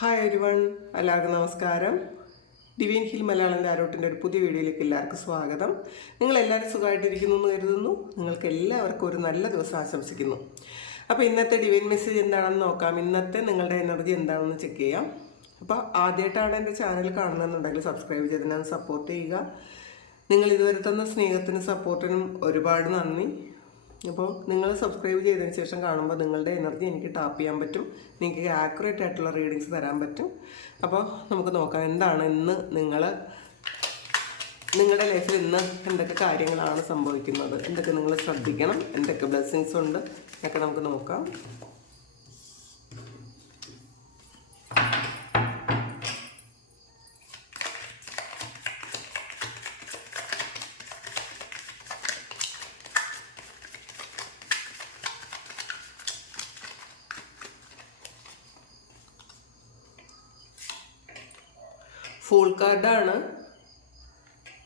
Hi everyone, എല്ലാവർക്കും നമസ്കാരം. Divine hill മലയാളൻ്റെ ആരോട്ടിൻ്റെ ഒരു പുതിയ വീഡിയോയിലേക്ക് എല്ലാവർക്കും സ്വാഗതം. നിങ്ങളെല്ലാവരും സുഖമായിട്ടിരിക്കുന്നു എന്ന് കരുതുന്നു. നിങ്ങൾക്ക് എല്ലാവർക്കും ഒരു നല്ല ദിവസം ആശംസിക്കുന്നു. അപ്പോൾ ഇന്നത്തെ ഡിവൈൻ മെസ്സേജ് എന്താണെന്ന് നോക്കാം. ഇന്നത്തെ നിങ്ങളുടെ എനർജി എന്താണെന്ന് ചെക്ക് ചെയ്യാം. അപ്പോൾ ആദ്യമായിട്ടാണ് എൻ്റെ ചാനൽ കാണുന്നതെന്നുണ്ടെങ്കിൽ സബ്സ്ക്രൈബ് ചെയ്തതിനെ സപ്പോർട്ട് ചെയ്യുക. നിങ്ങൾ ഇതുവരെ തന്ന സ്നേഹത്തിനും സപ്പോർട്ടിനും ഒരുപാട് നന്ദി. അപ്പോൾ നിങ്ങൾ സബ്സ്ക്രൈബ് ചെയ്തതിന് ശേഷം കാണുമ്പോൾ നിങ്ങളുടെ എനർജി എനിക്ക് ടാപ്പ് ചെയ്യാൻ പറ്റും, നിങ്ങൾക്ക് ആക്യുറേറ്റ് ആയിട്ടുള്ള റീഡിങ്സ് തരാൻ പറ്റും. അപ്പോൾ നമുക്ക് നോക്കാം എന്താണ് ഇന്ന് നിങ്ങളുടെ ലൈഫിൽ ഇന്ന് എന്തൊക്കെ കാര്യങ്ങളാണ് സംഭവിക്കുന്നത്, എന്തൊക്കെ നിങ്ങൾ ശ്രദ്ധിക്കണം, എന്തൊക്കെ ബ്ലെസ്സിങ്സ് ഉണ്ട് എന്നൊക്കെ നമുക്ക് നോക്കാം. ഫുൾ കാർഡാണ്,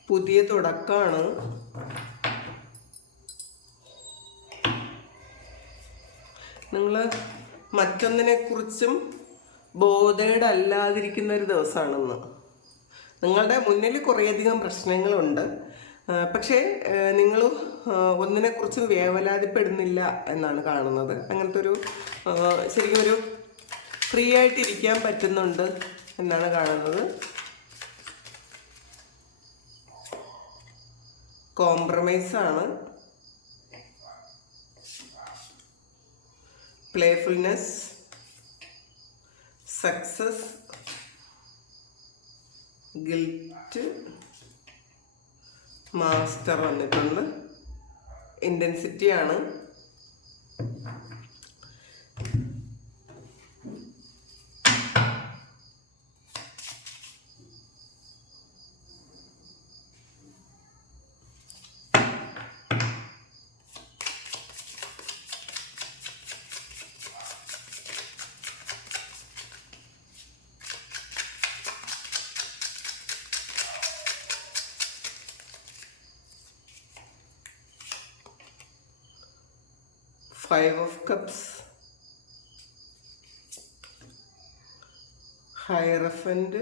പുതിയ തുടക്കമാണ്. നിങ്ങൾ മറ്റൊന്നിനെക്കുറിച്ചും ബോധേഡ് അല്ലാതിരിക്കുന്ന ഒരു ദിവസമാണെന്ന്. നിങ്ങളുടെ മുന്നിൽ കുറേയധികം പ്രശ്നങ്ങളുണ്ട്, പക്ഷേ നിങ്ങൾ ഒന്നിനെക്കുറിച്ചും വേവലാതിപ്പെടുന്നില്ല എന്നാണ് കാണുന്നത്. അങ്ങനത്തെ ഒരു ശരിക്കും ഒരു ഫ്രീ ആയിട്ടിരിക്കാൻ പറ്റുന്നുണ്ട് എന്നാണ് കാണുന്നത്. കോംപ്രമൈസാണ്, പ്ലേഫുൾനെസ്, സക്സസ്, ഗിൽറ്റ്, മാസ്റ്റർ വന്നിട്ടുണ്ട്. ഇൻറ്റൻസിറ്റിയാണ്, Five of Cups, Hierophant,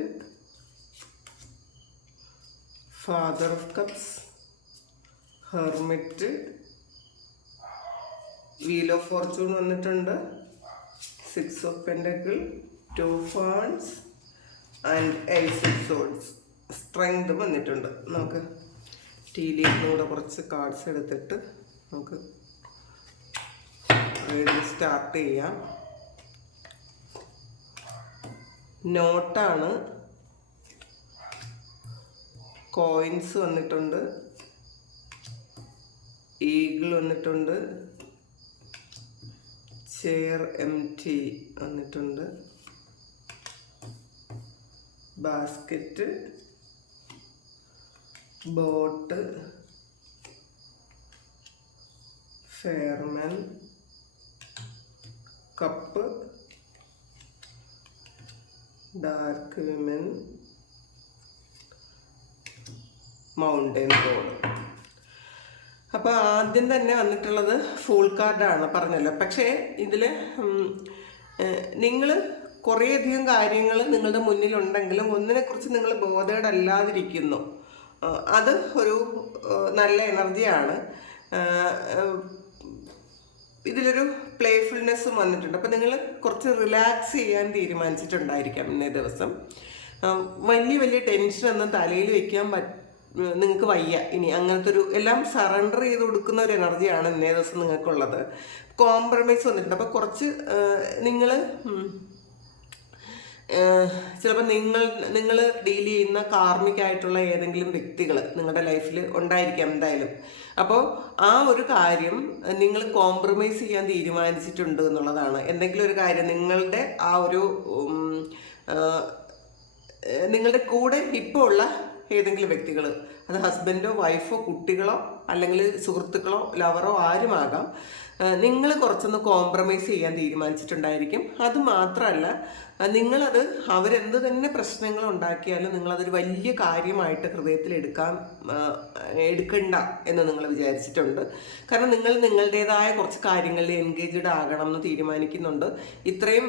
Father of Cups, Hermit, Wheel of Fortune വന്നിട്ടുണ്ട്, Six of Pentacles, Two of Wands and Ace of Swords. Strength വന്നിട്ടുണ്ട്. നമുക്ക് ടീലിയിലൂടെ കുറച്ച് കാർഡ്സ് എടുത്തിട്ട് നമുക്ക് സ്റ്റാർട്ട് ചെയ്യാം. നോട്ടാണ്, കോയിൻസ് വന്നിട്ടുണ്ട്, ഈഗിൾ വന്നിട്ടുണ്ട്, ചെയർ എംറ്റി വന്നിട്ടുണ്ട്, basket, boat, ferryman, cup, dark women, mountain road. അപ്പോൾ ആദ്യം തന്നെ വന്നിട്ടുള്ളത് ഫുൾ കാർഡാണ് പറഞ്ഞല്ലോ. പക്ഷേ ഇതിൽ നിങ്ങൾ കുറേയധികം കാര്യങ്ങൾ നിങ്ങളുടെ മുന്നിലുണ്ടെങ്കിലും ഒന്നിനെക്കുറിച്ച് നിങ്ങൾ ബോധേഡല്ലാതിരിക്കുന്നു. അത് ഒരു നല്ല എനർജിയാണ്. ഇതിലൊരു പ്ലേഫുൾനെസ്സും വന്നിട്ടുണ്ട്. അപ്പോൾ നിങ്ങൾ കുറച്ച് റിലാക്സ് ചെയ്യാൻ തീരുമാനിച്ചിട്ടുണ്ടായിരിക്കാം ഇന്നേ ദിവസം. വലിയ വലിയ ടെൻഷനൊന്നും തലയിൽ വയ്ക്കാൻ നിങ്ങൾക്ക് വയ്യ. ഇനി അങ്ങനത്തെ ഒരു എല്ലാം സറണ്ടർ ചെയ്ത് കൊടുക്കുന്ന ഒരു എനർജിയാണ് ഇന്നേ ദിവസം നിങ്ങൾക്കുള്ളത്. കോംപ്രമൈസ് വന്നിട്ടുണ്ട്. അപ്പോൾ കുറച്ച് നിങ്ങൾ ചിലപ്പോൾ നിങ്ങൾ ഡീൽ ചെയ്യുന്ന കാർമികമായിട്ടുള്ള ഏതെങ്കിലും വ്യക്തികൾ നിങ്ങളുടെ ലൈഫിൽ ഉണ്ടായിരിക്കാം എന്തായാലും. അപ്പോൾ ആ ഒരു കാര്യം നിങ്ങൾ കോംപ്രമൈസ് ചെയ്യാൻ തീരുമാനിച്ചിട്ടുണ്ട് എന്നുള്ളതാണ്. എന്തെങ്കിലും ഒരു കാര്യം നിങ്ങളുടെ ആ ഒരു നിങ്ങളുടെ കൂടെ ഇപ്പോൾ ഉള്ള ഏതെങ്കിലും വ്യക്തികൾ, അത് ഹസ്ബൻഡോ വൈഫോ കുട്ടികളോ അല്ലെങ്കിൽ സുഹൃത്തുക്കളോ ലവറോ ആരുമാകാം, നിങ്ങൾ കുറച്ചൊന്ന് കോംപ്രമൈസ് ചെയ്യാൻ തീരുമാനിച്ചിട്ടുണ്ടായിരിക്കും. അത് മാത്രമല്ല, നിങ്ങളത് അവരെന്ത് തന്നെ പ്രശ്നങ്ങൾ ഉണ്ടാക്കിയാലും നിങ്ങളതൊരു വലിയ കാര്യമായിട്ട് ഹൃദയത്തിൽ എടുക്കണ്ട എന്ന് നിങ്ങൾ വിചാരിച്ചിട്ടുണ്ട്. കാരണം നിങ്ങൾ നിങ്ങളുടേതായ കുറച്ച് കാര്യങ്ങളിൽ എൻഗേജ്ഡ് ആകണം എന്ന് തീരുമാനിക്കുന്നുണ്ട്. ഇത്രയും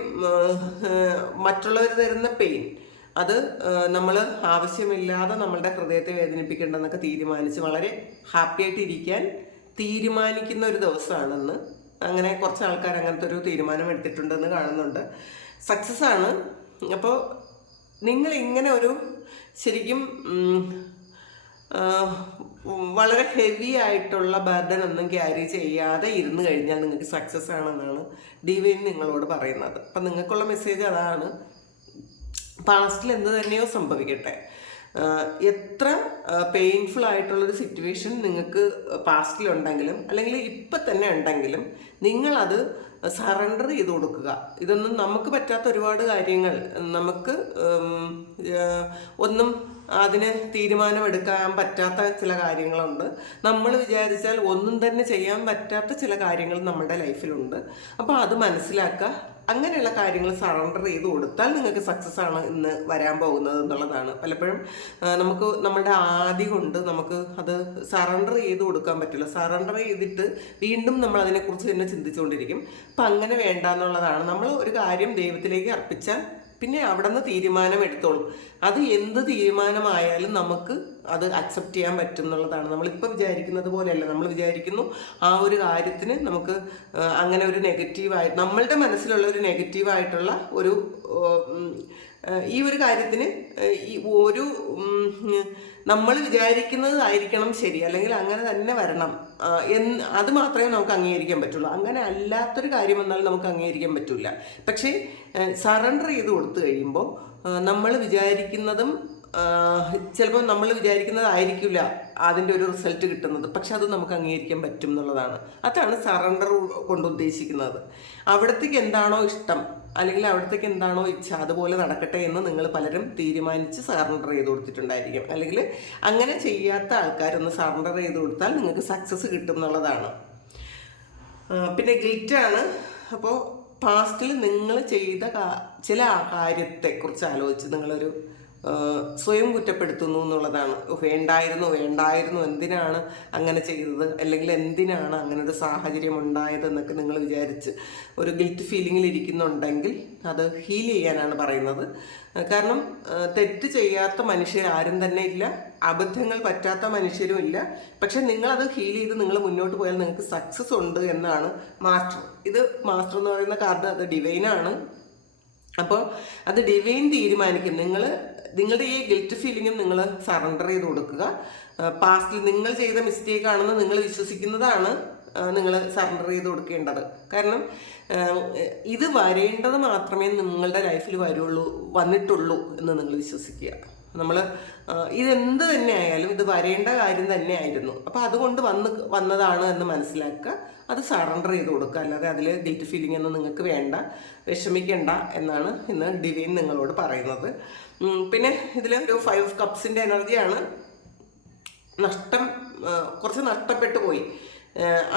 മറ്റുള്ളവർ തരുന്ന പെയിൻ അത് നമ്മൾ ആവശ്യമില്ലാതെ നമ്മളുടെ ഹൃദയത്തെ വേദനിപ്പിക്കേണ്ടെന്നൊക്കെ തീരുമാനിച്ച് വളരെ ഹാപ്പി ആയിട്ട് ഇരിക്കാൻ തീരുമാനിക്കുന്ന ഒരു ദിവസമാണെന്ന്. അങ്ങനെ കുറച്ച് ആൾക്കാർ അങ്ങനത്തെ ഒരു തീരുമാനം എടുത്തിട്ടുണ്ടെന്ന് കാണുന്നുണ്ട്. സക്സസ് ആണ്. അപ്പോൾ നിങ്ങൾ ഇങ്ങനെ ഒരു ശരിക്കും വളരെ ഹെവി ആയിട്ടുള്ള ബർഡൻ ഒന്നും ക്യാരി ചെയ്യാതെ ഇരുന്ന് കഴിഞ്ഞാൽ നിങ്ങൾക്ക് സക്സസ് ആണെന്നാണ് ഡിവൈൻ നിങ്ങളോട് പറയുന്നത്. അപ്പം നിങ്ങൾക്കുള്ള മെസ്സേജ് അതാണ്. പാസ്റ്റിൽ എന്ത് തന്നെയോ സംഭവിക്കട്ടെ, എത്ര പെയിൻഫുൾ ആയിട്ടുള്ളൊരു സിറ്റുവേഷൻ നിങ്ങൾക്ക് പാസ്റ്റിലുണ്ടെങ്കിലും അല്ലെങ്കിൽ ഇപ്പം തന്നെ ഉണ്ടെങ്കിലും നിങ്ങളത് സറണ്ടർ ചെയ്ത് കൊടുക്കുക. ഇതൊന്നും നമുക്ക് പറ്റാത്ത ഒരുപാട് കാര്യങ്ങൾ, നമുക്ക് ഒന്നും അതിന് തീരുമാനമെടുക്കാൻ പറ്റാത്ത ചില കാര്യങ്ങളുണ്ട്. നമ്മൾ വിചാരിച്ചാൽ ഒന്നും തന്നെ ചെയ്യാൻ പറ്റാത്ത ചില കാര്യങ്ങൾ നമ്മുടെ ലൈഫിലുണ്ട്. അപ്പോൾ അത് മനസ്സിലാക്കുക. അങ്ങനെയുള്ള കാര്യങ്ങൾ സറണ്ടർ ചെയ്ത് കൊടുത്താൽ നിങ്ങൾക്ക് സക്സസ് ആണ് ഇന്ന് വരാൻ പോകുന്നത് എന്നുള്ളതാണ്. പലപ്പോഴും നമുക്ക് നമ്മുടെ ആദി കൊണ്ട് നമുക്ക് അത് സറണ്ടർ ചെയ്ത് കൊടുക്കാൻ പറ്റില്ല. സറണ്ടർ ചെയ്തിട്ട് വീണ്ടും നമ്മൾ അതിനെക്കുറിച്ച് തന്നെ ചിന്തിച്ചുകൊണ്ടിരിക്കും. അപ്പം അങ്ങനെ വേണ്ട എന്നുള്ളതാണ്. നമ്മൾ ഒരു കാര്യം ദൈവത്തിലേക്ക് അർപ്പിച്ചാൽ പിന്നെ അവിടെ നിന്ന് തീരുമാനം എടുത്തോളും. അത് എന്ത് തീരുമാനമായാലും നമുക്ക് അത് അക്സെപ്റ്റ് ചെയ്യാൻ പറ്റും എന്നുള്ളതാണ്. നമ്മളിപ്പോൾ വിചാരിക്കുന്നത് പോലെയല്ല. നമ്മൾ വിചാരിക്കുന്നു ആ ഒരു കാര്യത്തിന് നമുക്ക് അങ്ങനെ ഒരു നെഗറ്റീവായിട്ട് നമ്മളുടെ മനസ്സിലുള്ള ഒരു നെഗറ്റീവായിട്ടുള്ള ഒരു ഈ ഒരു കാര്യത്തിന് ഈ ഒരു നമ്മൾ വിചാരിക്കുന്നതായിരിക്കണം ശരി, അല്ലെങ്കിൽ അങ്ങനെ തന്നെ വരണം അത് മാത്രമേ നമുക്ക് അംഗീകരിക്കാൻ പറ്റുള്ളൂ. അങ്ങനെ അല്ലാത്തൊരു കാര്യം വന്നാൽ നമുക്ക് അംഗീകരിക്കാൻ പറ്റില്ല. പക്ഷേ സറണ്ടർ ചെയ്ത് കൊടുത്തു കഴിയുമ്പോൾ നമ്മൾ വിചാരിക്കുന്നതും ചിലപ്പോൾ നമ്മൾ വിചാരിക്കുന്നതായിരിക്കില്ല അതിൻ്റെ ഒരു റിസൾട്ട് കിട്ടുന്നത്. പക്ഷെ അത് നമുക്ക് അംഗീകരിക്കാൻ പറ്റും എന്നുള്ളതാണ്. അതാണ് സറണ്ടർ കൊണ്ട് ഉദ്ദേശിക്കുന്നത്. അവിടത്തേക്ക് എന്താണോ ഇഷ്ടം അല്ലെങ്കിൽ അവിടത്തേക്ക് എന്താണോ ഇച്ഛ അതുപോലെ നടക്കട്ടെ എന്ന് നിങ്ങൾ പലരും തീരുമാനിച്ച് സറണ്ടർ ചെയ്ത് കൊടുത്തിട്ടുണ്ടായിരിക്കും. അല്ലെങ്കിൽ അങ്ങനെ ചെയ്യാത്ത ആൾക്കാരൊന്ന് സറണ്ടർ ചെയ്ത് കൊടുത്താൽ നിങ്ങൾക്ക് സക്സസ് കിട്ടും എന്നുള്ളതാണ്. പിന്നെ ഗിൽറ്റാണ്. അപ്പോൾ പാസ്റ്റിൽ നിങ്ങൾ ചെയ്ത ചില കാര്യത്തെക്കുറിച്ച് ആലോചിച്ച് നിങ്ങളൊരു സ്വയം കുറ്റപ്പെടുത്തുന്നു എന്നുള്ളതാണ്. വേണ്ടായിരുന്നു, എന്തിനാണ് അങ്ങനെ ചെയ്തത്, അല്ലെങ്കിൽ എന്തിനാണ് അങ്ങനെ ഒരു സാഹചര്യം ഉണ്ടായതെന്നൊക്കെ നിങ്ങൾ വിചാരിച്ച് ഒരു ഗിൽറ്റ് ഫീലിങ്ങിൽ ഇരിക്കുന്നുണ്ടെങ്കിൽ അത് ഹീൽ ചെയ്യാനാണ് പറയുന്നത്. കാരണം തെറ്റ് ചെയ്യാത്ത മനുഷ്യരാരും തന്നെ ഇല്ല, അബദ്ധങ്ങൾ പറ്റാത്ത മനുഷ്യരും ഇല്ല. പക്ഷെ നിങ്ങളത് ഹീൽ ചെയ്ത് നിങ്ങൾ മുന്നോട്ട് പോയാൽ നിങ്ങൾക്ക് സക്സസ് ഉണ്ട് എന്നാണ് മാസ്റ്റർ. ഇത് മാസ്റ്റർ എന്ന് പറയുന്ന കാർഡ് അത് ഡിവൈനാണ്. അപ്പോൾ അത് ഡിവൈൻ തീരുമാനിക്കും. നിങ്ങളുടെ ഈ ഗിൽറ്റ് ഫീലിങ്ങും നിങ്ങൾ സറണ്ടർ ചെയ്ത് കൊടുക്കുക. പാസ്റ്റിൽ നിങ്ങൾ ചെയ്ത മിസ്റ്റേക്ക് ആണെന്ന് നിങ്ങൾ വിശ്വസിക്കുന്നതാണ് നിങ്ങൾ സറണ്ടർ ചെയ്ത് കൊടുക്കേണ്ടത്. കാരണം ഇത് വരേണ്ടത് മാത്രമേ നിങ്ങളുടെ ലൈഫിൽ വന്നിട്ടുള്ളൂ എന്ന് നിങ്ങൾ വിശ്വസിക്കുക. നമ്മൾ ഇതെന്ത് തന്നെ ആയാലും ഇത് വരേണ്ട കാര്യം തന്നെ ആയിരുന്നു. അപ്പോൾ അതുകൊണ്ട് വന്നതാണ് എന്ന് മനസ്സിലാക്കുക. അത് സറണ്ടർ ചെയ്ത് കൊടുക്കുക. അല്ലാതെ അതിൽ ഗിൽറ്റ് ഫീലിംഗ് ഒന്നും നിങ്ങൾക്ക് വേണ്ട, വിഷമിക്കേണ്ട എന്നാണ് ഇന്ന് ഡിവൈൻ നിങ്ങളോട് പറയുന്നത്. പിന്നെ ഇതിൽ ഒരു 5 കപ്സിൻ്റെ എനർജിയാണ്. കുറച്ച് നഷ്ടപ്പെട്ടു പോയി.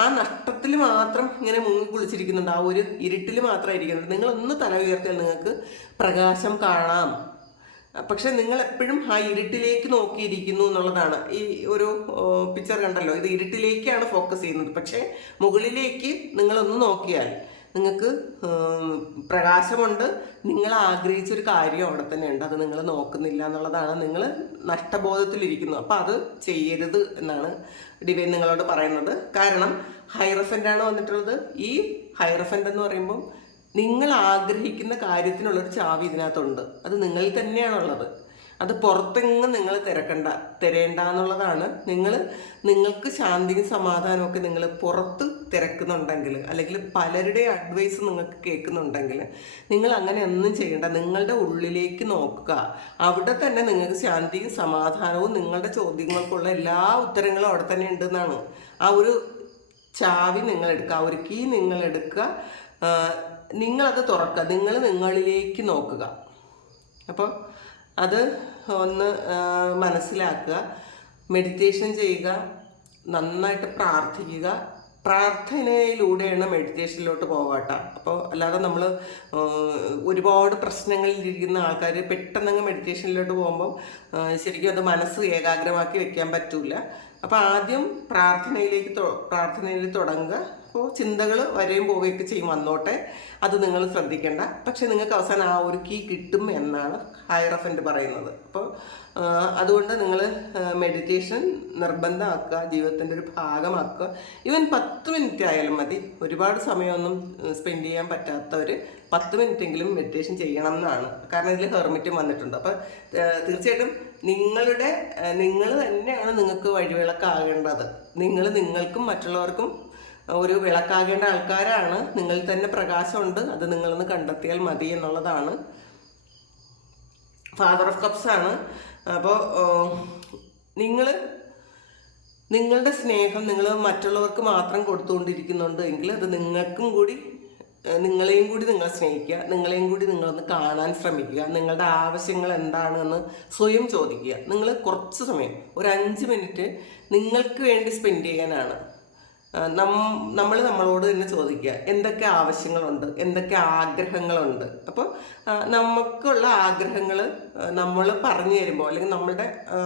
ആ നഷ്ടത്തിൽ മാത്രം ഇങ്ങനെ മുങ്ങി കുളിച്ചിരിക്കുന്നുണ്ട്. ആ ഒരു ഇരുട്ടിൽ മാത്രമായിരിക്കുന്നുണ്ട്. നിങ്ങളൊന്ന് തല ഉയർത്തിയാൽ നിങ്ങൾക്ക് പ്രകാശം കാണാം. പക്ഷെ നിങ്ങൾ എപ്പോഴും ആ ഇരുട്ടിലേക്ക് നോക്കിയിരിക്കുന്നു എന്നുള്ളതാണ്. ഈ ഒരു പിക്ചർ കണ്ടല്ലോ, ഇത് ഇരുട്ടിലേക്കാണ് ഫോക്കസ് ചെയ്യുന്നത്. പക്ഷേ മുകളിലേക്ക് നിങ്ങളൊന്ന് നോക്കിയാൽ നിങ്ങൾക്ക് പ്രകാശമുണ്ട്. നിങ്ങൾ ആഗ്രഹിച്ചൊരു കാര്യം അവിടെ തന്നെ ഉണ്ട്. അത് നിങ്ങൾ നോക്കുന്നില്ല എന്നുള്ളതാണ്. നിങ്ങൾ നഷ്ടബോധത്തിലിരിക്കുന്നു. അപ്പം അത് ചെയ്യരുത് എന്നാണ് ഡിവൈൻ നിങ്ങളോട് പറയുന്നത്. കാരണം ഹൈറഫൻ്റാണ് വന്നിട്ടുള്ളത്. ഈ ഹൈറഫൻ്റ് എന്ന് പറയുമ്പോൾ നിങ്ങൾ ആഗ്രഹിക്കുന്ന കാര്യത്തിനുള്ളൊരു ചാവി ഇതിനകത്തുണ്ട്. അത് നിങ്ങളിൽ തന്നെയാണുള്ളത്. അത് പുറത്തെങ്ങും നിങ്ങൾ തിരയേണ്ട എന്നുള്ളതാണ്. നിങ്ങൾക്ക് ശാന്തിയും സമാധാനവും ഒക്കെ നിങ്ങൾ പുറത്ത് തിരക്കുന്നുണ്ടെങ്കിൽ, അല്ലെങ്കിൽ പലരുടെ അഡ്വൈസ് നിങ്ങൾക്ക് കേൾക്കുന്നുണ്ടെങ്കിൽ, നിങ്ങൾ അങ്ങനെ ഒന്നും ചെയ്യേണ്ട. നിങ്ങളുടെ ഉള്ളിലേക്ക് നോക്കുക. അവിടെ തന്നെ നിങ്ങൾക്ക് ശാന്തിയും സമാധാനവും നിങ്ങളുടെ ചോദ്യങ്ങൾക്കുള്ള എല്ലാ ഉത്തരങ്ങളും അവിടെ തന്നെ ഉണ്ടെന്നാണ്. ആ ഒരു ചാവി നിങ്ങളെടുക്കുക, ആ ഒരു കീ നിങ്ങളെടുക്കുക, നിങ്ങളത് തുറക്കുക, നിങ്ങളിലേക്ക് നോക്കുക. അപ്പോൾ അത് ഒന്ന് മനസ്സിലാക്കുക, മെഡിറ്റേഷൻ ചെയ്യുക, നന്നായിട്ട് പ്രാർത്ഥിക്കുക. പ്രാർത്ഥനയിലൂടെയാണ് മെഡിറ്റേഷനിലോട്ട് പോകാട്ടോ. അപ്പോൾ അല്ലാതെ നമ്മൾ ഒരുപാട് പ്രശ്നങ്ങളിലിരിക്കുന്ന ആൾക്കാർ പെട്ടെന്നങ്ങ് മെഡിറ്റേഷനിലോട്ട് പോകുമ്പോൾ ശരിക്കും അത് മനസ്സ് ഏകാഗ്രമാക്കി വെക്കാൻ പറ്റില്ല. അപ്പോൾ ആദ്യം പ്രാർത്ഥനയിൽ തുടങ്ങുക. അപ്പോൾ ചിന്തകൾ വരെയും പോവുകയൊക്കെ ചെയ്യും, വന്നോട്ടെ, അത് നിങ്ങൾ ശ്രദ്ധിക്കേണ്ട. പക്ഷെ നിങ്ങൾക്ക് അവസാനം ആ ഒരു കീ കിട്ടും എന്നാണ് ഹയറഫൻ്റ് പറയുന്നത്. അപ്പോൾ അതുകൊണ്ട് നിങ്ങൾ മെഡിറ്റേഷൻ നിർബന്ധമാക്കുക, ജീവിതത്തിൻ്റെ ഒരു ഭാഗമാക്കുക. ഈവൻ 10 മിനിറ്റ് ആയാലും മതി. ഒരുപാട് സമയമൊന്നും സ്പെൻഡ് ചെയ്യാൻ പറ്റാത്തവർ 10 മിനിറ്റെങ്കിലും മെഡിറ്റേഷൻ ചെയ്യണം എന്നാണ്. കാരണം ഇതിൽ ഹെർമിറ്റും വന്നിട്ടുണ്ട്. അപ്പോൾ തീർച്ചയായിട്ടും നിങ്ങൾ തന്നെയാണ് നിങ്ങൾക്ക് വഴിവിളക്കാകേണ്ടത്. നിങ്ങൾക്കും മറ്റുള്ളവർക്കും ഒരു വിളക്കാകേണ്ട ആൾക്കാരാണ്. നിങ്ങൾ തന്നെ പ്രകാശമുണ്ട്, അത് നിങ്ങളൊന്ന് കണ്ടെത്തിയാൽ മതി എന്നുള്ളതാണ്. ഫാദർ ഓഫ് കപ്സ് ആണ്. അപ്പോൾ നിങ്ങളുടെ സ്നേഹം നിങ്ങൾ മറ്റുള്ളവർക്ക് മാത്രം കൊടുത്തുകൊണ്ടിരിക്കുന്നുണ്ട് എങ്കിൽ അത് നിങ്ങളെയും കൂടി നിങ്ങൾ സ്നേഹിക്കുക, നിങ്ങളെയും കൂടി നിങ്ങളൊന്ന് കാണാൻ ശ്രമിക്കുക. നിങ്ങളുടെ ആവശ്യങ്ങൾ എന്താണെന്ന് സ്വയം ചോദിക്കുക. നിങ്ങൾ കുറച്ച് സമയം, ഒരു 5 മിനിറ്റ് നിങ്ങൾക്ക് വേണ്ടി സ്പെൻഡ് ചെയ്യാനാണ്. നമ്മളോട് തന്നെ ചോദിക്കുക, എന്തൊക്കെ ആവശ്യങ്ങളുണ്ട്, എന്തൊക്കെ ആഗ്രഹങ്ങളുണ്ട്. അപ്പോൾ നമുക്കുള്ള ആഗ്രഹങ്ങൾ നമ്മൾ പറഞ്ഞു തരുമ്പോൾ, അല്ലെങ്കിൽ നമ്മളുടെ ആ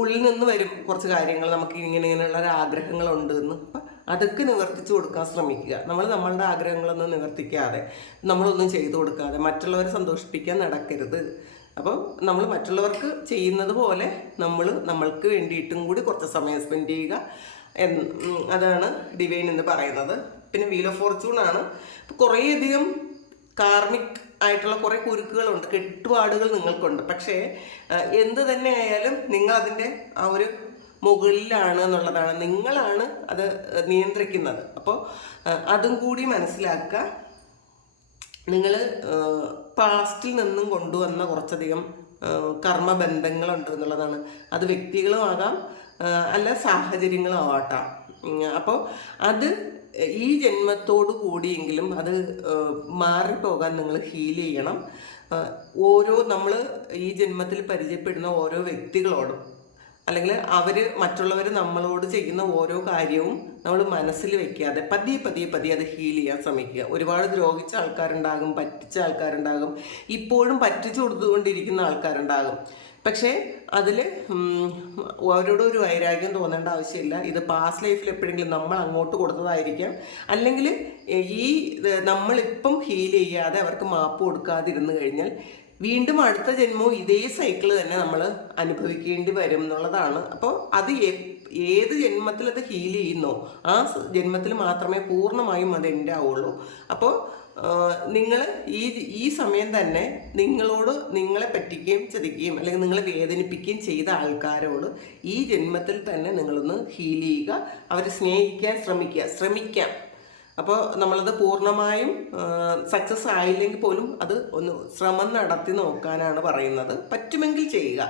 ഉള്ളിൽ നിന്ന് വരും കുറച്ച് കാര്യങ്ങൾ, നമുക്ക് ഇങ്ങനെയുള്ള ഒരു ആഗ്രഹങ്ങളുണ്ട് എന്ന്. അപ്പം അതൊക്കെ നിവർത്തിച്ചു കൊടുക്കാൻ ശ്രമിക്കുക. നമ്മളുടെ ആഗ്രഹങ്ങളൊന്നും നിവർത്തിക്കാതെ, നമ്മളൊന്നും ചെയ്തു കൊടുക്കാതെ മറ്റുള്ളവരെ സന്തോഷിപ്പിക്കാൻ നടക്കരുത്. അപ്പോൾ നമ്മൾ മറ്റുള്ളവർക്ക് ചെയ്യുന്നത് പോലെ നമ്മൾക്ക് വേണ്ടിയിട്ടും കൂടി കുറച്ച് സമയം സ്പെൻഡ് ചെയ്യുക. അതാണ് ഡിവൈൻ എന്ന് പറയുന്നത്. പിന്നെ വീൽ ഓഫ് ഫോർച്യൂൺ ആണ്. കുറേയധികം കാർമിക് ആയിട്ടുള്ള കുറേ കുരുക്കുകളുണ്ട്, കെട്ടുപാടുകൾ നിങ്ങൾക്കുണ്ട്. പക്ഷേ എന്ത് തന്നെ ആയാലും നിങ്ങൾ അതിൻ്റെ ആ ഒരു മുകളിലാണ് എന്നുള്ളതാണ്. നിങ്ങളാണ് അത് നിയന്ത്രിക്കുന്നത്. അപ്പോൾ അതും കൂടി മനസ്സിലാക്കുക. നിങ്ങൾ പാസ്റ്റിൽ നിന്നും കൊണ്ടുവന്ന കുറച്ചധികം കർമ്മബന്ധങ്ങളുണ്ട് എന്നുള്ളതാണ്. അത് വ്യക്തികളുമാകാം, അല്ല സാഹചര്യങ്ങളും ആവാട്ടാം. അപ്പോൾ അത് ഈ ജന്മത്തോടു കൂടിയെങ്കിലും അത് മാറിപ്പോകാൻ നിങ്ങൾ ഹീൽ ചെയ്യണം. നമ്മൾ ഈ ജന്മത്തിൽ പരിചയപ്പെടുന്ന ഓരോ വ്യക്തികളോടും, അല്ലെങ്കിൽ മറ്റുള്ളവർ നമ്മളോട് ചെയ്യുന്ന ഓരോ കാര്യവും നമ്മൾ മനസ്സിൽ വെക്കാതെ പതിയെ അത് ഹീൽ ചെയ്യാൻ ശ്രമിക്കുക. ഒരുപാട് ദ്രോഹിച്ച ആൾക്കാരുണ്ടാകും, പറ്റിച്ച ആൾക്കാരുണ്ടാകും, ഇപ്പോഴും പറ്റിച്ചു കൊടുത്തുകൊണ്ടിരിക്കുന്ന ആൾക്കാരുണ്ടാകും. പക്ഷേ അതിൽ അവരോട് ഒരു വൈരാഗ്യം തോന്നേണ്ട ആവശ്യമില്ല. ഇത് പാസ്റ്റ് ലൈഫിൽ എപ്പോഴെങ്കിലും നമ്മൾ അങ്ങോട്ട് കൊടുത്തതായിരിക്കാം, അല്ലെങ്കിൽ നമ്മളിപ്പം ഹീൽ ചെയ്യാതെ അവർക്ക് മാപ്പ് കൊടുക്കാതിരുന്നു കഴിഞ്ഞാൽ വീണ്ടും അടുത്ത ജന്മവും ഇതേ സൈക്കിൾ തന്നെ നമ്മൾ അനുഭവിക്കേണ്ടി വരും എന്നുള്ളതാണ്. അപ്പോൾ അത് ഏത് ജന്മത്തിൽ അത് ഹീൽ ചെയ്യുന്നോ ആ ജന്മത്തിൽ മാത്രമേ പൂർണ്ണമായും അത് എൻഡ് ആവുള്ളൂ. അപ്പോൾ നിങ്ങൾ ഈ സമയം തന്നെ നിങ്ങളെ പറ്റിക്കുകയും ചതിക്കുകയും അല്ലെങ്കിൽ നിങ്ങളെ വേദനിപ്പിക്കുകയും ചെയ്ത ആൾക്കാരോട് ഈ ജന്മത്തിൽ തന്നെ നിങ്ങളൊന്ന് ഹീൽ ചെയ്യുക. അവരെ സ്നേഹിക്കാൻ ശ്രമിക്കാം. അപ്പോൾ നമ്മളത് പൂർണ്ണമായും സക്സസ് ആയില്ലെങ്കിൽ പോലും അത് ഒന്ന് ശ്രമം നടത്തി നോക്കാനാണ് പറയുന്നത്. പറ്റുമെങ്കിൽ ചെയ്യുക.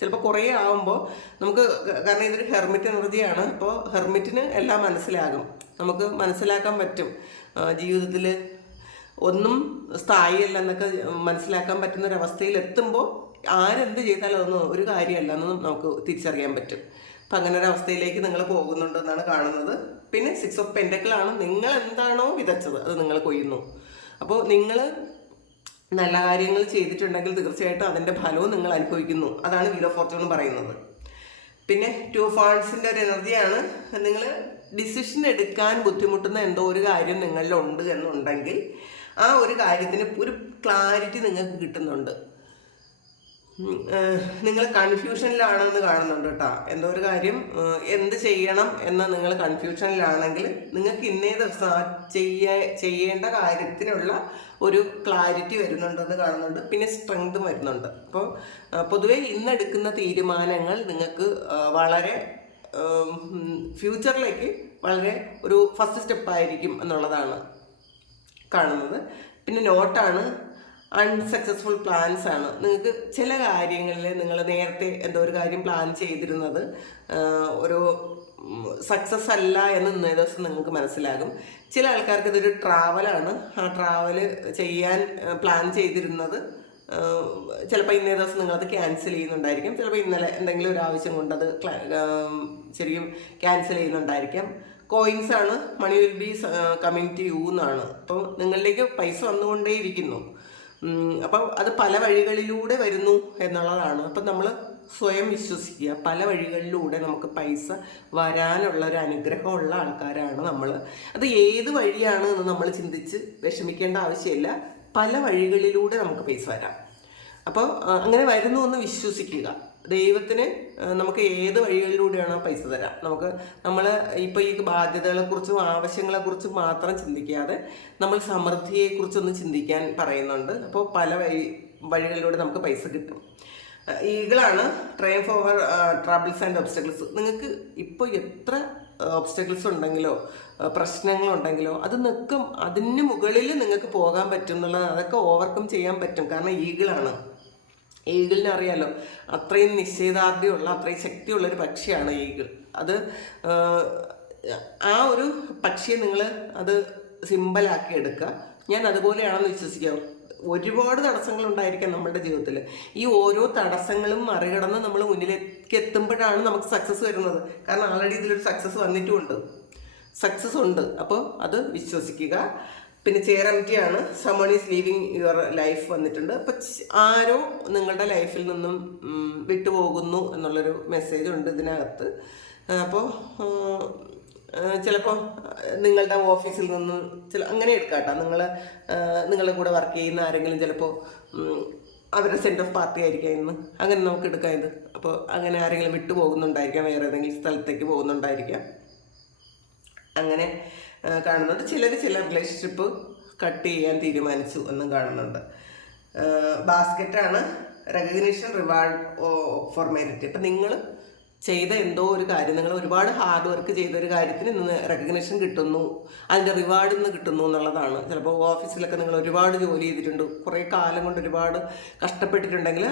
ചിലപ്പോൾ കുറേ ആകുമ്പോൾ നമുക്ക്, കാരണം ഇതൊരു ഹെർമിറ്റ് എനർജിയാണ്. അപ്പോൾ ഹെർമിറ്റിന് എല്ലാം മനസ്സിലാകും, നമുക്ക് മനസ്സിലാക്കാൻ പറ്റും. ജീവിതത്തിൽ ഒന്നും സ്ഥായിയല്ല എന്നൊക്കെ മനസ്സിലാക്കാൻ പറ്റുന്ന ഒരവസ്ഥയിൽ എത്തുമ്പോൾ ആരെന്ത് ചെയ്താലും അതൊന്നും ഒരു കാര്യമല്ല എന്നും നമുക്ക് തിരിച്ചറിയാൻ പറ്റും. അപ്പം അങ്ങനെ ഒരു അവസ്ഥയിലേക്ക് നിങ്ങൾ പോകുന്നുണ്ടെന്നാണ് കാണുന്നത്. പിന്നെ 6 ഓഫ് പെൻറ്റക്കിൾ ആണ്. നിങ്ങൾ എന്താണോ വിതച്ചത് അത് നിങ്ങൾ കൊയ്യുന്നു. അപ്പോൾ നിങ്ങൾ നല്ല കാര്യങ്ങൾ ചെയ്തിട്ടുണ്ടെങ്കിൽ തീർച്ചയായിട്ടും അതിൻ്റെ ഫലവും നിങ്ങൾ അനുഭവിക്കുന്നു. അതാണ് വീൽ ഓഫ് ഫോർച്യൂൺ പറയുന്നത്. പിന്നെ 2 ഓഫ് വാണ്ട്സിൻ്റെ ഒരു എനർജിയാണ്. നിങ്ങൾ ഡിസിഷൻ എടുക്കാൻ ബുദ്ധിമുട്ടുന്ന എന്തോ ഒരു കാര്യം നിങ്ങളിലുണ്ട് എന്നുണ്ടെങ്കിൽ ആ ഒരു കാര്യത്തിന് ഒരു ക്ലാരിറ്റി നിങ്ങൾക്ക് കിട്ടുന്നുണ്ട്. നിങ്ങൾ കൺഫ്യൂഷനിലാണെന്ന് കാണുന്നുണ്ട് കേട്ടോ. എന്തോ ഒരു കാര്യം എന്ത് ചെയ്യണം എന്ന നിങ്ങൾ കൺഫ്യൂഷനിലാണെങ്കിൽ നിങ്ങൾക്ക് ഇന്നേ ദിവസം ചെയ്യേണ്ട കാര്യത്തിനുള്ള ഒരു ക്ലാരിറ്റി വരുന്നുണ്ടെന്ന് കാണുന്നുണ്ട്. പിന്നെ സ്ട്രെങ്തും വരുന്നുണ്ട്. അപ്പോൾ പൊതുവെ ഇന്നെടുക്കുന്ന തീരുമാനങ്ങൾ നിങ്ങൾക്ക് വളരെ ഫ്യൂച്ചറിലേക്ക് വളരെ ഒരു ഫസ്റ്റ് സ്റ്റെപ്പായിരിക്കും എന്നുള്ളതാണ് കാണുന്നത്. പിന്നെ നോട്ടാണ് അൺസക്സസ്ഫുൾ പ്ലാൻസ് ആണ്. നിങ്ങൾക്ക് ചില കാര്യങ്ങളിൽ നിങ്ങൾ നേരത്തെ എന്തോ ഒരു കാര്യം പ്ലാൻ ചെയ്തിരുന്നത് ഒരു സക്സസ് അല്ല എന്ന് ഇന്നേ ദിവസം നിങ്ങൾക്ക് മനസ്സിലാകും. ചില ആൾക്കാർക്ക് ഇതൊരു ട്രാവലാണ്. ആ ട്രാവൽ ചെയ്യാൻ പ്ലാൻ ചെയ്തിരുന്നത് ചിലപ്പോൾ ഇന്നേ ദിവസം നിങ്ങളത് ക്യാൻസൽ ചെയ്യുന്നുണ്ടായിരിക്കും, ചിലപ്പോൾ ഇന്നലെ എന്തെങ്കിലും ഒരു ആവശ്യം കൊണ്ട് അത് ശരിക്കും ക്യാൻസൽ ചെയ്യുന്നുണ്ടായിരിക്കാം. കോയിൻസ് ആണ്, money will be coming to you എന്നാണ്. അപ്പോൾ നിങ്ങളിലേക്ക് പൈസ വന്നുകൊണ്ടേയിരിക്കുന്നു. അപ്പം അത് പല വഴികളിലൂടെ വരുന്നു എന്നുള്ളതാണ്. അപ്പം നമ്മൾ സ്വയം വിശ്വസിക്കുക, പല വഴികളിലൂടെ നമുക്ക് പൈസ വരാനുള്ള ഒരു അനുഗ്രഹമുള്ള ആൾക്കാരാണ് നമ്മൾ. അത് ഏത് വഴിയാണ് എന്ന് നമ്മൾ ചിന്തിച്ച് വിഷമിക്കേണ്ട ആവശ്യമില്ല. പല വഴികളിലൂടെ നമുക്ക് പൈസ വരാം. അപ്പോൾ അങ്ങനെ വരുന്നു എന്ന് വിശ്വസിക്കുക. ദൈവത്തിന് നമുക്ക് ഏത് വഴികളിലൂടെയാണോ പൈസ തരാം. നമ്മൾ ഇപ്പോൾ ഈ ബാധ്യതകളെക്കുറിച്ചും ആവശ്യങ്ങളെക്കുറിച്ചും മാത്രം ചിന്തിക്കാതെ നമ്മൾ സമൃദ്ധിയെക്കുറിച്ചൊന്ന് ചിന്തിക്കാൻ പറയുന്നുണ്ട്. അപ്പോൾ പല വഴികളിലൂടെ നമുക്ക് പൈസ കിട്ടും. ഈഗിളാണ് triumph over troubles and obstacles. നിങ്ങൾക്ക് ഇപ്പോൾ എത്ര ഒബ്സ്റ്റക്കിൾസ് ഉണ്ടെങ്കിലോ പ്രശ്നങ്ങളുണ്ടെങ്കിലോ അത് നിൽക്കും, അതിന് മുകളിൽ നിങ്ങൾക്ക് പോകാൻ പറ്റും എന്നുള്ളത്, അതൊക്കെ ഓവർകം ചെയ്യാൻ പറ്റും. കാരണം ഈഗിളാണ്. ഈഗിളിനെ അറിയാലോ, അത്രയും നിശ്ചയദാർഢ്യമുള്ള അത്രയും ശക്തിയുള്ളൊരു പക്ഷിയാണ് ഈഗിൾ. അത് ആ ഒരു പക്ഷിയെ നിങ്ങൾ അത് സിമ്പലാക്കി എടുക്കുക. ഞാൻ അതുപോലെയാണെന്ന് വിശ്വസിക്കുക. ഒരുപാട് തടസ്സങ്ങൾ ഉണ്ടായിരിക്കാം നമ്മുടെ ജീവിതത്തിൽ. ഈ ഓരോ തടസ്സങ്ങളും മറികടന്ന് നമ്മൾ മുന്നിലേക്ക് എത്തുമ്പോഴാണ് നമുക്ക് സക്സസ് വരുന്നത്. കാരണം ആൾറെഡി ഇതിലൊരു സക്സസ് വന്നിട്ടുമുണ്ട്, സക്സസ് ഉണ്ട്. അപ്പോൾ അത് വിശ്വസിക്കുക. പിന്നെ ചേരംറ്റിയാണ്, someone is leaving your life വന്നിട്ടുണ്ട്. അപ്പം ആരോ നിങ്ങളുടെ ലൈഫിൽ നിന്നും വിട്ടുപോകുന്നു എന്നുള്ളൊരു മെസ്സേജ് ഉണ്ട് ഇതിനകത്ത്. അപ്പോൾ ചിലപ്പോൾ നിങ്ങളുടെ ഓഫീസിൽ നിന്ന് അങ്ങനെ എടുക്കാം കേട്ടോ. നിങ്ങളുടെ കൂടെ വർക്ക് ചെയ്യുന്ന ആരെങ്കിലും ചിലപ്പോൾ അവരുടെ സെൻറ്റ് ഓഫ് പാർട്ടി ആയിരിക്കാം ഇന്ന്, അങ്ങനെ നമുക്ക് എടുക്കാം ഇത്. അപ്പോൾ അങ്ങനെ ആരെങ്കിലും വിട്ടു പോകുന്നുണ്ടായിരിക്കാം, വേറെ ഏതെങ്കിലും സ്ഥലത്തേക്ക് പോകുന്നുണ്ടായിരിക്കാം, അങ്ങനെ കാണുന്നുണ്ട്. ചില റിലേഷൻഷിപ്പ് കട്ട് ചെയ്യാൻ തീരുമാനിച്ചു എന്നും കാണുന്നുണ്ട്. ബാസ്ക്കറ്റാണ്, റെക്കഗ്നിഷൻ റിവാർഡ് ഫോർ മെറിറ്റ്. ഇപ്പം നിങ്ങൾ ചെയ്ത എന്തോ ഒരു കാര്യം, നിങ്ങൾ ഒരുപാട് ഹാർഡ് വർക്ക് ചെയ്ത ഒരു കാര്യത്തിന് ഇന്ന് റെക്കഗ്നിഷൻ കിട്ടുന്നു, അതിൻ്റെ റിവാർഡ് ഇന്ന് കിട്ടുന്നു എന്നുള്ളതാണ്. ചിലപ്പോൾ ഓഫീസിലൊക്കെ നിങ്ങൾ ഒരുപാട് ജോലി ചെയ്തിട്ടുണ്ട്, കുറേ കാലം കൊണ്ട് ഒരുപാട് കഷ്ടപ്പെട്ടിട്ടുണ്ടെങ്കിൽ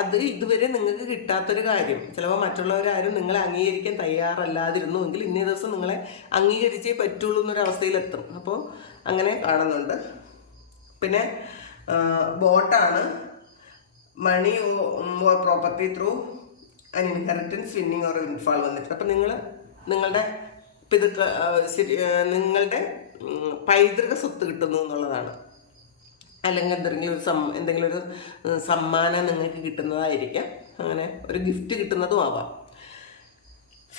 അത് ഇതുവരെ നിങ്ങൾക്ക് കിട്ടാത്തൊരു കാര്യം, ചിലപ്പോൾ മറ്റുള്ളവരാരും നിങ്ങളെ അംഗീകരിക്കാൻ തയ്യാറല്ലാതിരുന്നു എങ്കിൽ ഇന്നേ ദിവസം നിങ്ങളെ അംഗീകരിച്ചേ പറ്റുള്ളൂ എന്നൊരവസ്ഥയിലെത്തും. അപ്പോൾ അങ്ങനെ കാണുന്നുണ്ട്. പിന്നെ ബോട്ടാണ്, money or property through an inheritance, winning or windfall വന്നിട്ട്. അപ്പം നിങ്ങളുടെ നിങ്ങളുടെ പൈതൃക സ്വത്ത് കിട്ടുന്നു എന്നുള്ളതാണ്. അല്ലെങ്കിൽ എന്തെങ്കിലും ഒരു സമ്മാനം നിങ്ങൾക്ക് കിട്ടുന്നതായിരിക്കാം, അങ്ങനെ ഒരു ഗിഫ്റ്റ് കിട്ടുന്നതും ആവാം.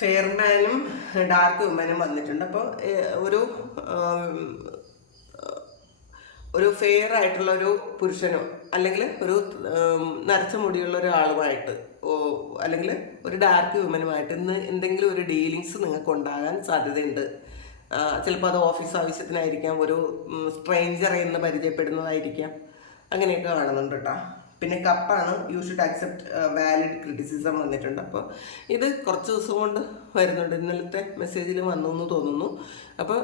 ഫെയർമാനും ഡാർക്ക് വുമനും വന്നിട്ടുണ്ട്. അപ്പോൾ ഒരു ഫെയർ ആയിട്ടുള്ള ഒരു പുരുഷനോ അല്ലെങ്കിൽ ഒരു നരച്ച മുടിയുള്ള ഒരാളുമായിട്ട് അല്ലെങ്കിൽ ഒരു ഡാർക്ക് വുമനുമായിട്ട് ഇന്ന് എന്തെങ്കിലും ഒരു ഡീലിങ്സ് നിങ്ങൾക്ക് ഉണ്ടാകാൻ സാധ്യതയുണ്ട്. ചിലപ്പോൾ അത് ഓഫീസ് ആവശ്യത്തിനായിരിക്കാം, ഒരു സ്ട്രേഞ്ചർ എന്ന് പരിചയപ്പെടുന്നതായിരിക്കാം, അങ്ങനെയൊക്കെ കാണുന്നുണ്ട് കേട്ടോ. പിന്നെ കപ്പാണ്, you should accept valid criticism വന്നിട്ടുണ്ട്. അപ്പോൾ ഇത് കുറച്ച് ദിവസം കൊണ്ട് വരുന്നുണ്ട്, ഇന്നലത്തെ മെസ്സേജിൽ വന്നു എന്ന് തോന്നുന്നു. അപ്പോൾ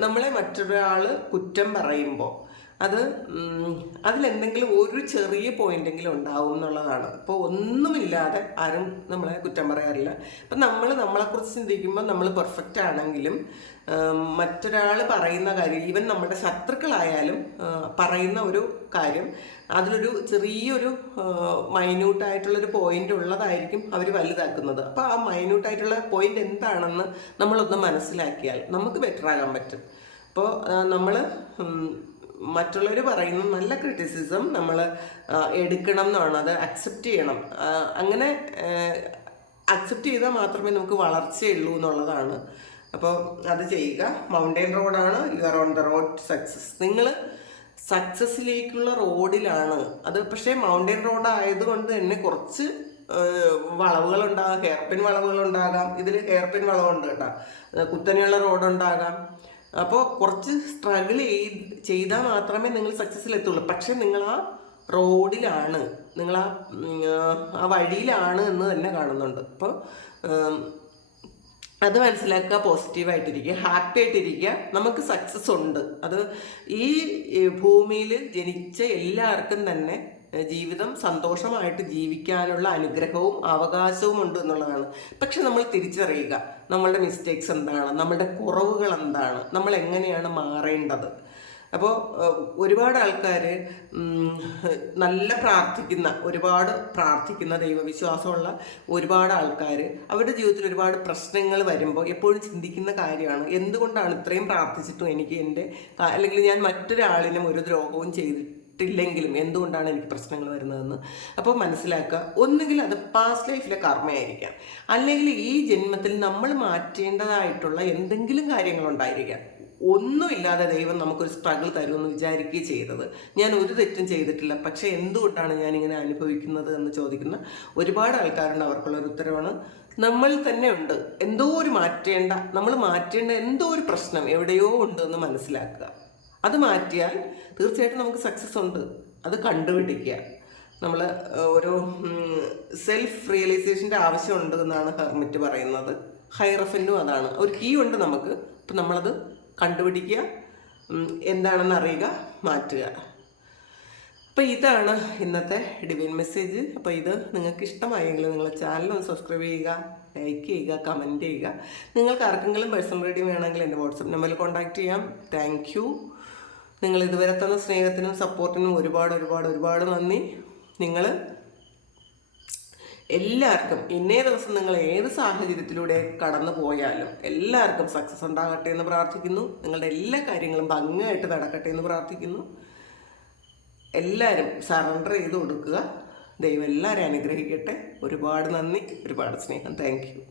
നമ്മളെ മറ്റൊരാൾ കുറ്റം പറയുമ്പോൾ അതിലെന്തെങ്കിലും ഒരു ചെറിയ പോയിന്റെങ്കിലും ഉണ്ടാവും എന്നുള്ളതാണ്. അപ്പോൾ ഒന്നുമില്ലാതെ ആരും നമ്മളെ കുറ്റം പറയാറില്ല. അപ്പം നമ്മളെക്കുറിച്ച് ചിന്തിക്കുമ്പോൾ നമ്മൾ പെർഫെക്റ്റ് ആണെങ്കിലും മറ്റൊരാൾ പറയുന്ന കാര്യം, ഈവൻ നമ്മുടെ ശത്രുക്കളായാലും പറയുന്ന ഒരു കാര്യം അതിലൊരു ചെറിയൊരു മൈന്യൂട്ടായിട്ടുള്ളൊരു പോയിന്റ് ഉള്ളതായിരിക്കും അവർ വലുതാക്കുന്നത്. അപ്പോൾ ആ മൈന്യൂട്ടായിട്ടുള്ള പോയിന്റ് എന്താണെന്ന് നമ്മളൊന്ന് മനസ്സിലാക്കിയാൽ നമുക്ക് ബെറ്റർ ആകാൻ പറ്റും. അപ്പോൾ നമ്മൾ മറ്റുള്ളവർ പറയുന്ന നല്ല ക്രിറ്റിസിസം നമ്മൾ എടുക്കണം എന്നാണ്, അത് അക്സെപ്റ്റ് ചെയ്യണം. അങ്ങനെ അക്സെപ്റ്റ് ചെയ്താൽ മാത്രമേ നമുക്ക് വളർച്ചയുള്ളൂ എന്നുള്ളതാണ്. അപ്പോൾ അത് ചെയ്യുക. മൗണ്ടെയിൻ റോഡാണ്, you are on the road to success. നിങ്ങൾ സക്സസ്സിലേക്കുള്ള റോഡിലാണ് അത്. പക്ഷേ മൗണ്ടെയിൻ റോഡ് ആയതുകൊണ്ട് തന്നെ കുറച്ച് വളവുകളുണ്ടാകാം, ഹെയർപിൻ വളവുകളുണ്ടാകാം. ഇതിൽ ഹെയർപിൻ വളവുണ്ട് കേട്ടോ, കുത്തനെയുള്ള റോഡുണ്ടാകാം. അപ്പോൾ കുറച്ച് സ്ട്രഗിൾ ചെയ്താൽ മാത്രമേ നിങ്ങൾ സക്സസ്സിലെത്തുള്ളൂ. പക്ഷെ നിങ്ങൾ ആ റോഡിലാണ്, നിങ്ങൾ ആ വഴിയിലാണ് എന്ന് തന്നെ കാണുന്നുണ്ട്. അപ്പോൾ അത് മനസ്സിലാക്കുക, പോസിറ്റീവായിട്ടിരിക്കുക, ഹാപ്പി ആയിട്ടിരിക്കുക. നമുക്ക് സക്സസ് ഉണ്ട്. അത് ഈ ഭൂമിയിൽ ജനിച്ച എല്ലാവർക്കും തന്നെ ജീവിതം സന്തോഷമായിട്ട് ജീവിക്കാനുള്ള അനുഗ്രഹവും അവകാശവും ഉണ്ട് എന്നുള്ളതാണ്. പക്ഷെ നമ്മൾ തിരിച്ചറിയുക, നമ്മളുടെ മിസ്റ്റേക്സ് എന്താണ്, നമ്മളുടെ കുറവുകൾ എന്താണ്, നമ്മൾ എങ്ങനെയാണ് മാറേണ്ടത്. അപ്പോൾ ഒരുപാട് ആൾക്കാർ നല്ല ഒരുപാട് പ്രാർത്ഥിക്കുന്ന ദൈവവിശ്വാസമുള്ള ഒരുപാട് ആൾക്കാർ അവരുടെ ജീവിതത്തിൽ ഒരുപാട് പ്രശ്നങ്ങൾ വരുമ്പോൾ എപ്പോഴും ചിന്തിക്കുന്ന കാര്യമാണ്, എന്തുകൊണ്ടാണ് ഇത്രയും പ്രാർത്ഥിച്ചിട്ടും എനിക്ക് അല്ലെങ്കിൽ ഞാൻ മറ്റൊരാളിനും ഒരു ദ്രോഹവും ചെയ്തിട്ടില്ലെങ്കിലും എന്തുകൊണ്ടാണ് എനിക്ക് പ്രശ്നങ്ങൾ വരുന്നതെന്ന്. അപ്പോൾ മനസ്സിലാക്കുക, ഒന്നുകിൽ അത് പാസ്റ്റ് ലൈഫിലെ കർമ്മയായിരിക്കാം, അല്ലെങ്കിൽ ഈ ജന്മത്തിൽ നമ്മൾ മാറ്റേണ്ടതായിട്ടുള്ള എന്തെങ്കിലും കാര്യങ്ങളുണ്ടായിരിക്കാം. ഒന്നുമില്ലാതെ ദൈവം നമുക്കൊരു സ്ട്രഗിൾ തരുമെന്ന് വിചാരിക്കുകയും ചെയ്തത്. ഞാൻ ഒരു തെറ്റും ചെയ്തിട്ടില്ല, പക്ഷേ എന്തുകൊണ്ടാണ് ഞാനിങ്ങനെ അനുഭവിക്കുന്നത് എന്ന് ചോദിക്കുന്ന ഒരുപാട് ആൾക്കാരുണ്ട്. അവർക്കുള്ളൊരു ഉത്തരവാണ് നമ്മൾ തന്നെ ഉണ്ട്. നമ്മൾ മാറ്റേണ്ട എന്തോ ഒരു പ്രശ്നം എവിടെയോ ഉണ്ടെന്ന് മനസ്സിലാക്കുക. അത് മാറ്റിയാൽ തീർച്ചയായിട്ടും നമുക്ക് സക്സസ് ഉണ്ട്. അത് കണ്ടുപിടിക്കുക. നമ്മൾ ഒരു സെൽഫ് റിയലൈസേഷൻ്റെ ആവശ്യമുണ്ട് എന്നാണ് ഹെർമിറ്റ് പറയുന്നത്. ഹൈറഫനും അതാണ്. ഒരു കീ ഉണ്ട് നമുക്ക്. അപ്പം നമ്മളത് കണ്ടുപിടിക്കുക, എന്താണെന്ന് അറിയുക, മാറ്റുക. അപ്പോൾ ഇതാണ് ഇന്നത്തെ ഡിവൈൻ മെസ്സേജ്. അപ്പോൾ ഇത് നിങ്ങൾക്ക് ഇഷ്ടമായെങ്കിൽ നിങ്ങൾ ചാനൽ ഒന്ന് സബ്സ്ക്രൈബ് ചെയ്യുക, ലൈക്ക് ചെയ്യുക, കമൻറ്റ് ചെയ്യുക. നിങ്ങൾക്ക് ആർക്കെങ്കിലും പേഴ്സണൽ റീഡിംഗ് വേണമെങ്കിൽ എൻ്റെ വാട്സപ്പ് നമ്പറിൽ കോൺടാക്റ്റ് ചെയ്യാം. Thank you. നിങ്ങൾ ഇതുവരെ തന്ന സ്നേഹത്തിനും സപ്പോർട്ടിനും ഒരുപാട് നന്ദി. നിങ്ങൾ എല്ലാവർക്കും ഇന്നേ ദിവസം നിങ്ങൾ ഏത് സാഹചര്യത്തിലൂടെ കടന്നു പോയാലും എല്ലാവർക്കും സക്സസ് ഉണ്ടാകട്ടെ എന്ന് പ്രാർത്ഥിക്കുന്നു. നിങ്ങളുടെ എല്ലാ കാര്യങ്ങളും ഭംഗിയായിട്ട് നടക്കട്ടെ എന്ന് പ്രാർത്ഥിക്കുന്നു. എല്ലാവരും സറണ്ടർ ചെയ്ത് കൊടുക്കുക. ദൈവം എല്ലാവരും അനുഗ്രഹിക്കട്ടെ. ഒരുപാട് നന്ദി, ഒരുപാട് സ്നേഹം. Thank you.